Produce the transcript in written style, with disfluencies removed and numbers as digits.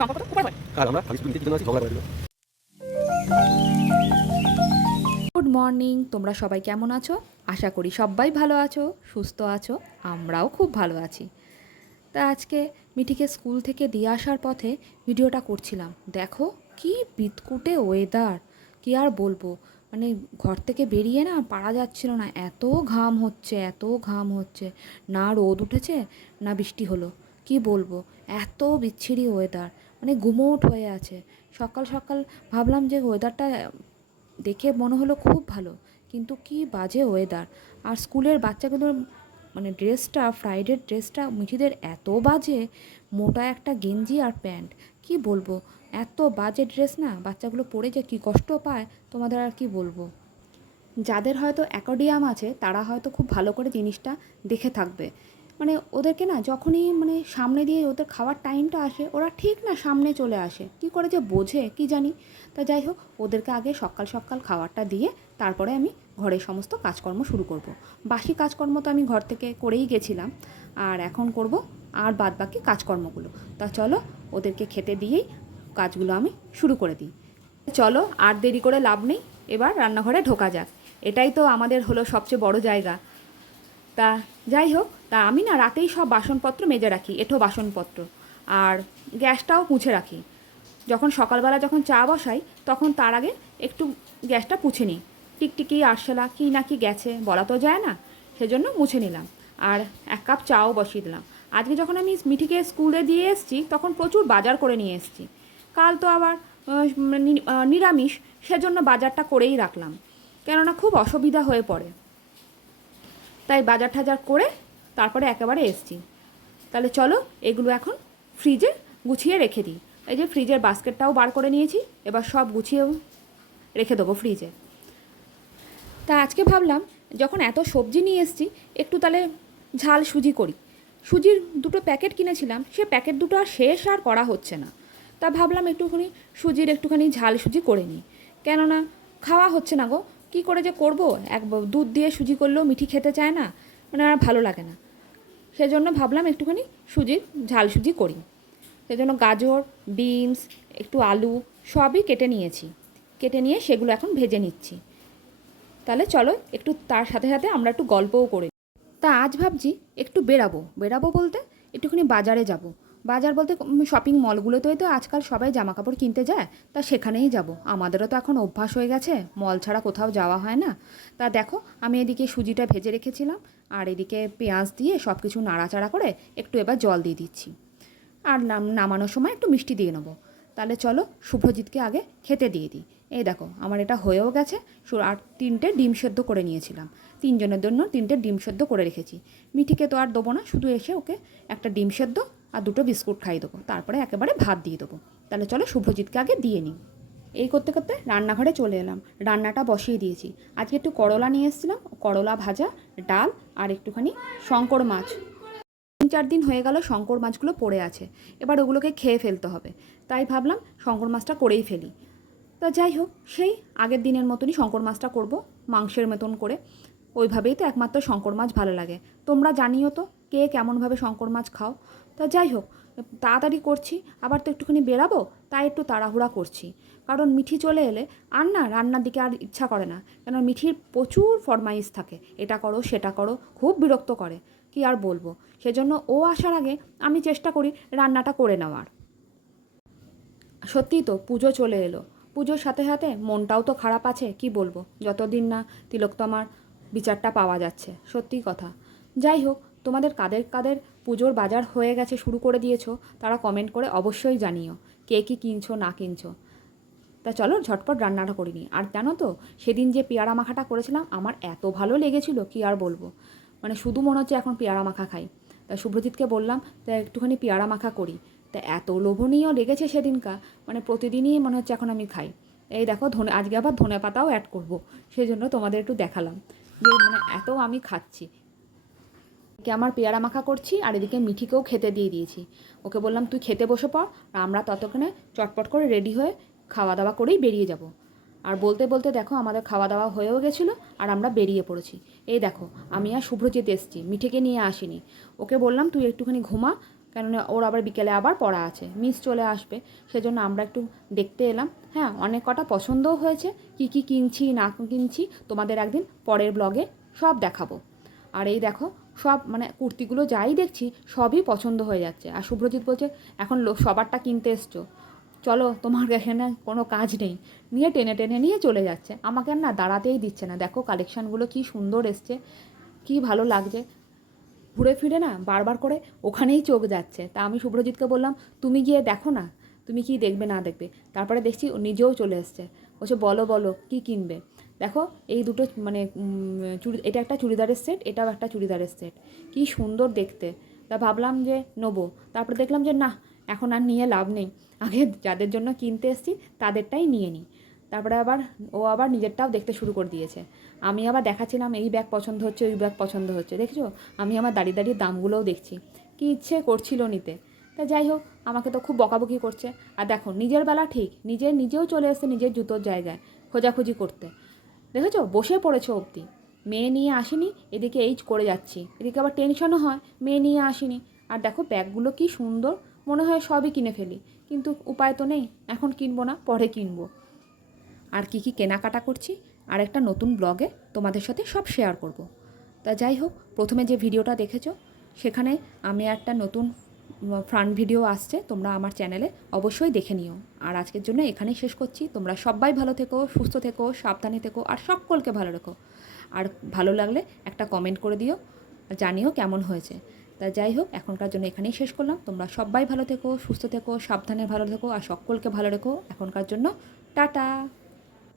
Good morning, তোমরা সবাই কেমন আছো? আশা করি সবাই ভালো আছো, সুস্থ আছো। আমরাও খুব ভালো আছি। তা আজকে মিঠিকে স্কুল থেকে দিয়ে আসার পথে ভিডিওটা করছিলাম। দেখো কি বিদকুটে ওয়েদার, কি আর বলবো। মানে ঘর থেকে বেরিয়ে না পারা যাচ্ছিল না, এত ঘাম হচ্ছে, এত ঘাম হচ্ছে। না রোদ উঠেছে না বৃষ্টি হলো, কি বলবো। এত বিচ্ছিরি ওয়েদার, মানে গুমোট হয়ে আছে। সকাল সকাল ভাবলাম যে ওয়েদারটা দেখে মনে হলো খুব ভালো, কিন্তু কি বাজে ওয়েদার। আর স্কুলের বাচ্চাগুলোর মানে ড্রেসটা, ফ্রাইডের ড্রেসটা মিঠিদের এত বাজে, মোটা একটা গেঞ্জি আর প্যান্ট, কি বলবো। এত বাজে ড্রেস না, বাচ্চাগুলো পরে যে কী কষ্ট পায় তোমাদের আর কি বলবো। যাদের হয়তো অ্যাকোয়ারিয়াম আছে তারা হয়তো খুব ভালো করে জিনিসটা দেখে থাকবে। মানে ওদেরকে না যখনই মানে সামনে দিয়ে ওদের খাওয়ার টাইমটা আসে, ওরা ঠিক না সামনে চলে আসে, কি করে যে বোঝে কি জানি। তা যাই হোক, ওদেরকে আগে সকাল সকাল খাবারটা দিয়ে তারপরে আমি ঘরের সমস্ত কাজকর্ম শুরু করব। বাসি কাজকর্ম তো আমি ঘর থেকে করেই গেছিলাম, আর এখন করব আর বাদ বাকি কাজকর্মগুলো। তা চলো ওদেরকে খেতে দিয়েই কাজগুলো আমি শুরু করে দিই। চলো আর দেরি করে লাভ নেই, এবার রান্নাঘরে ঢোকা যাক। এটাই তো আমাদের হলো সবচেয়ে বড় জায়গা। তা যাই হোক, তা আমি না রাতেই সব বাসনপত্র মেজে রাখি, এঁঠো বাসনপত্র, আর গ্যাসটাও মুছে রাখি। যখন সকালবেলা যখন চা বসাই তখন তার আগে একটু গ্যাসটা পুছে নিই। টিকটিকি আরশোলা কী না কি গেছে বলা তো যায় না, সেজন্য মুছে নিলাম। আর এক কাপ চাও বসিয়ে দিলাম। আজকে যখন আমি মিঠিকে স্কুলে দিয়ে এসেছি তখন প্রচুর বাজার করে নিয়ে এসেছি। কাল তো আবার নিরামিষ, সেজন্য বাজারটা করেই রাখলাম, কেননা খুব অসুবিধা হয়ে পড়ে। তাই বাজার টাজার করে তারপরে একেবারে এসছি। তাহলে চলো এগুলো এখন ফ্রিজে গুছিয়ে রেখে দিই। এই যে ফ্রিজের বাস্কেটটাও বার করে নিয়েছি, এবার সব গুছিয়েও রেখে দেবো ফ্রিজে। তা আজকে ভাবলাম যখন এত সবজি নিয়ে এসেছি একটু তাহলে ঝাল সুজি করি। সুজির দুটো প্যাকেট কিনেছিলাম, সে প্যাকেট দুটো আর শেষ আর করা হচ্ছে না। তা ভাবলাম একটুখানি সুজির একটুখানি ঝাল সুজি করে নিই, কেননা খাওয়া হচ্ছে না গো। কী করে যে করব, দুধ দিয়ে সুজি করলেও মিঠি খেতে চায় না, মানে আর ভালো লাগে না। সেজন্য ভাবলাম একটুখানি সুজির ঝাল সুজি করি। সেজন্য গাজর, বিনস, একটু আলু সবই কেটে নিয়েছি। কেটে নিয়ে সেগুলো এখন ভেজে নিচ্ছি। তাহলে চলো একটু তার সাথে সাথে আমরা একটু গল্পও করে। তা আজ ভাবছি একটু বেরাবো বেরাবো বলতে একটুখানি বাজারে যাব। বাজার বলতে শপিং মলগুলোতেই তো আজকাল সবাই জামা কাপড় কিনতে যায়, তা সেখানেই যাব। আমাদেরও তো এখন অভ্যাস হয়ে গেছে, মল ছাড়া কোথাও যাওয়া হয় না। তা দেখো আমি এদিকে সুজিটা ভেজে রেখেছিলাম, আর এদিকে পেঁয়াজ দিয়ে সব কিছু নাড়াচাড়া করে একটু এবার জল দিয়ে দিচ্ছি। আর নামানোর সময় একটু মিষ্টি দিয়ে নেবো। তাহলে চলো শুভ্রজিৎকে আগে খেতে দিয়ে দিই। এই দেখো আমার এটা হয়েও গেছে। আর 3টে ডিম সেদ্ধ করে নিয়েছিলাম, 3জনের জন্য 3টে ডিম সেদ্ধ করে রেখেছি। মিঠিকে তো আর দেবো না, শুধু এসে ওকে একটা ডিম সেদ্ধ আর 2টো বিস্কুট খাইয়ে দেবো, তারপরে একেবারে ভাত দিয়ে দেবো। তাহলে চলো শুভ্রজিৎকে আগে দিয়ে নিই। এই করতে করতে রান্নাঘরে চলে এলাম, রান্নাটা বসিয়ে দিয়েছি। আজকে একটু করলা নিয়ে এসেছিলাম, করলা ভাজা, ডাল আর একটুখানি শঙ্কর মাছ। 3-4 দিন হয়ে গেল শঙ্কর মাছগুলো পড়ে আছে, এবার ওগুলোকে খেয়ে ফেলতে হবে। তাই ভাবলাম শঙ্কর মাছটা করেই ফেলি। তা যাই হোক, সেই আগের দিনের মতনই শঙ্কর মাছটা করব, মাংসের মতন করে। ওইভাবেই তো একমাত্র শঙ্কর মাছ ভালো লাগে। তোমরা জানিও তো কে কেমনভাবে শঙ্কর মাছ খাও। তা যাই হোক, তাড়াতাড়ি করছি, আবার তো একটুখানি বেরাবো, তাই একটু তাড়াহুড়া করছি। কারণ মিঠি চলে এলে আর না রান্নার দিকে আর ইচ্ছা করে না, কেন মিঠির প্রচুর ফরমাইশ থাকে, এটা করো সেটা করো, খুব বিরক্ত করে, কি আর বলবো। সেজন্য ও আসার আগে আমি চেষ্টা করি রান্নাটা করে নেওয়ার। সত্যিই তো পুজো চলে এলো, পুজোর সাথে সাথে মনটাও তো খারাপ আছে, কি বলবো, যতদিন না তিলোত্তমার বিচারটা পাওয়া যাচ্ছে, সত্যিই কথা। যাই হোক, তোমাদের কাদের কাদের পুজোর বাজার হয়ে গেছে, শুরু করে দিয়েছো, তারা কমেন্ট করে অবশ্যই জানিও কে কী কিনছো না কিনছো। তা চলো ঝটপট রান্নাটা করিনি। আর জানো তো সেদিন যে পেয়ারা মাখাটা করেছিলাম আমার এত ভালো লেগেছিল, কি আর বলবো। মানে শুধু মনে হচ্ছে এখন পেয়ারা মাখা খাই। তা শুভ্রজিৎকে বললাম তা একটুখানি পেয়ারা মাখা করি। তা এত লোভনীয় লেগেছে সেদিনকার, মানে প্রতিদিনই মনে হচ্ছে এখন আমি খাই। এই দেখো আজকে আবার ধনে পাতাও অ্যাড করবো, সেই জন্য তোমাদের একটু দেখালাম যে মানে এত আমি খাচ্ছি। এদিকে আমার পেয়ারা মাখা করছি আর এদিকে মিঠিকেও খেতে দিয়ে দিয়েছি। ওকে বললাম তুই খেতে বসে পড়, আর আমরা ততক্ষণে চটপট করে রেডি হয়ে খাওয়া দাওয়া করেই বেরিয়ে যাব। আর বলতে বলতে দেখো আমাদের খাওয়া দাওয়া হয়েও গেছিলো, আর আমরা বেরিয়ে পড়েছি। এই দেখো আমি আর শুভ্রজিৎ এসেছি, মিঠিকে নিয়ে আসিনি। ওকে বললাম তুই একটুখানি ঘুমা, কেননা ওর আবার বিকেলে আবার পড়া আছে, মিস চলে আসবে, সেজন্য আমরা একটু দেখতে এলাম। হ্যাঁ, অনেক কটা পছন্দও হয়েছে। কী কী কিনছি না কিনছি তোমাদের একদিন পরের ব্লগে সব দেখাবো। আর এই দেখো, সব মানে কুর্তিগুলো যাই দেখছি সবই পছন্দ হয়ে যাচ্ছে। আর শুভ্রজিৎ বলছে এখন সবারটা কিনতে এসছো, চলো তোমার এখানে কোনো কাজ নেই, নিয়ে টেনে টেনে নিয়ে চলে যাচ্ছে। আমাকে আর না দাঁড়াতেই দিচ্ছে না। দেখো কালেকশানগুলো কী সুন্দর এসছে, কী ভালো লাগছে। ঘুরে ফিরে না বারবার করে ওখানেই চোখ যাচ্ছে। তা আমি শুভ্রজিৎকে বললাম, তুমি গিয়ে দেখো না, তুমি কি দেখবে না দেখবে। তারপরে দেখছি ও নিজেও চলে এসছে, বলছে বলো বলো কী কিনবে। দেখো এই দুটো মানে এটা একটা চুড়িদারের সেট, এটাও একটা চুড়িদারের সেট, কী সুন্দর দেখতে। তা ভাবলাম যে নেবো, তারপরে দেখলাম যে না, এখন আর নিয়ে লাভ নেই, আগে যাদের জন্য কিনতে এসেছি তাদেরটাই নিয়ে নিই। তারপরে আবার ও আবার নিজেরটাও দেখতে শুরু করে দিয়েছে। আমি আবার দেখাচ্ছিলাম এই ব্যাগ পছন্দ হচ্ছে, ওই ব্যাগ পছন্দ হচ্ছে, দেখছো আমি আমার দাঁড়িয়ে দাঁড়িয়ে দামগুলোও দেখছি, কী ইচ্ছে করছিল নিতে। তা যাই হোক, আমাকে তো খুব বকাবকি করছে। আর দেখো নিজের বেলা ঠিক, নিজেও চলে এসছে নিজের জুতোর জায়গায় খোঁজাখুঁজি করতে, দেখেছো বসে পড়েছে অবধি। মেয়ে নিয়ে আসিনি, এদিকে এই করে যাচ্ছি, এদিকে আবার টেনশনও হয় মেয়ে নিয়ে আসিনি। আর দেখো ব্যাগগুলো কি সুন্দর, মনে হয় সবই কিনে ফেলি, কিন্তু উপায় তো নেই, এখন কিনবো না, পরে কিনবো। আর কী কী কেনাকাটা করছি আর একটা নতুন ব্লগে তোমাদের সাথে সব শেয়ার করব। তা যাই হোক, প্রথমে যে ভিডিওটা দেখেছো সেখানে আমি একটা নতুন ফ্রান্ট ভিডিও আসছে, তোমরা আমার চ্যানেলে অবশ্যই দেখে নিও। আর আজকের জন্য এখানেই শেষ করছি। তোমরা সবাই ভালো থেকো, সুস্থ থেকো, সাবধানে থেকো, আর সকলকে ভালো রেখো। আর ভালো লাগলে একটা কমেন্ট করে দিও, জানিও কেমন হয়েছে। তা যাই হোক, এখনকার জন্য এখানেই শেষ করলাম। তোমরা সবাই ভালো থেকো, সুস্থ থেকো, সাবধানে ভালো থেকো, আর সকলকে ভালো রেখো। এখনকার জন্য টাটা।